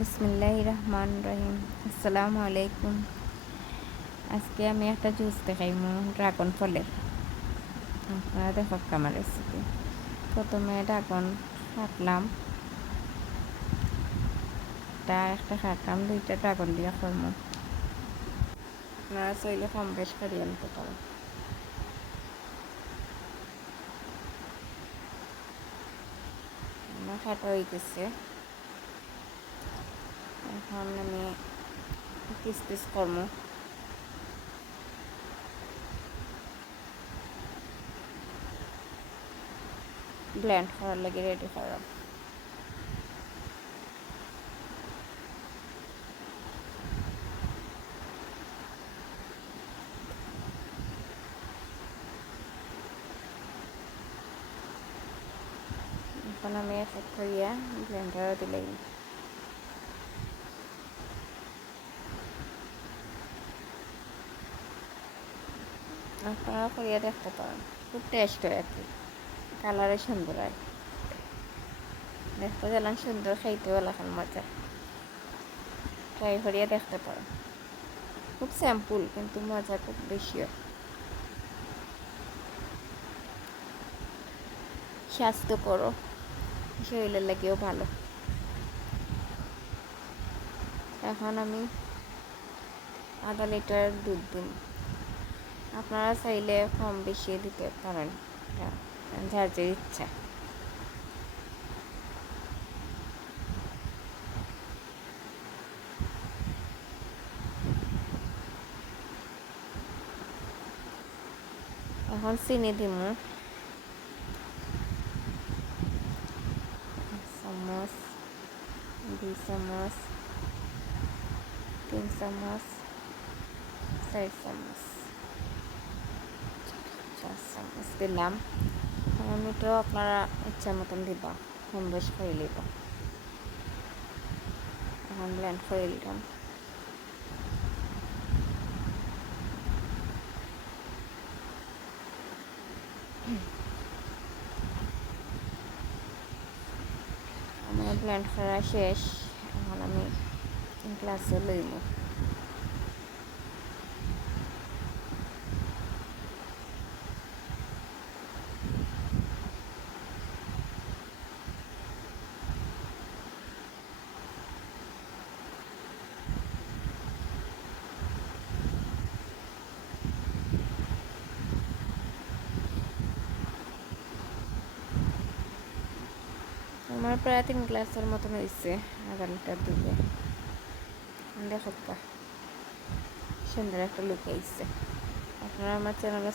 বিসমিল্লাহ রহমান রহিম আসসালামু আলাইকুম। আজকে আমি একটা জুস দেখাইমু, ড্রাগন ফলের। আপনারা দেখো আমার রেসিপি প্রথমে ড্রাগন কাটলাম। একটা একটা কাটলাম, দুইটা ড্রাগন দিয়ে করব আপনারা চাইলে কম বেশ করিয়ে আনতে পারেন। কাটা হয়ে গেছে। এখন আমি পিস পিস করবো ব্লেন্ড করার লাগে রেডি করা এখন আমি এক এক করিয়া ব্লেন্ডারও দিলেই আপনারা করিয়া দেখতে পারেন। খুব টেস্ট হয় আর কি। কালারে সুন্দর হয়। দেখতে গেলাম সুন্দর, খাইতেও লাগান মজা। ট্রাই করিয়া দেখতে পারেন। খুব স্যাম্পল কিন্তু মজা খুব বেশি হয়। স্বাস্থ্য করো শরীরের লাগেও ভালো। এখন আমি আধা লিটার দুধ দিন আপনারা চাইলে কম বেশি দিতে পারেন। যার যে ইচ্ছা এখন চিনি দিব চামচ, দুই চামচ, তিন চামচ, চার চামচ। চার চামচ দিলাম আপনারা ইচ্ছা মতন দিবা কম বেশ করে নিব এখন ব্লেন্ড করে দিলাম আমার ব্লেন্ড করা শেষ এখন আমি গ্লাসে লইব আমার প্রায় তিন গ্লাসের মতন হয়েছে আধা লিটার দুধে। দেখো সুন্দর একটা লুক আইছে আপনারা আমার চ্যানেলে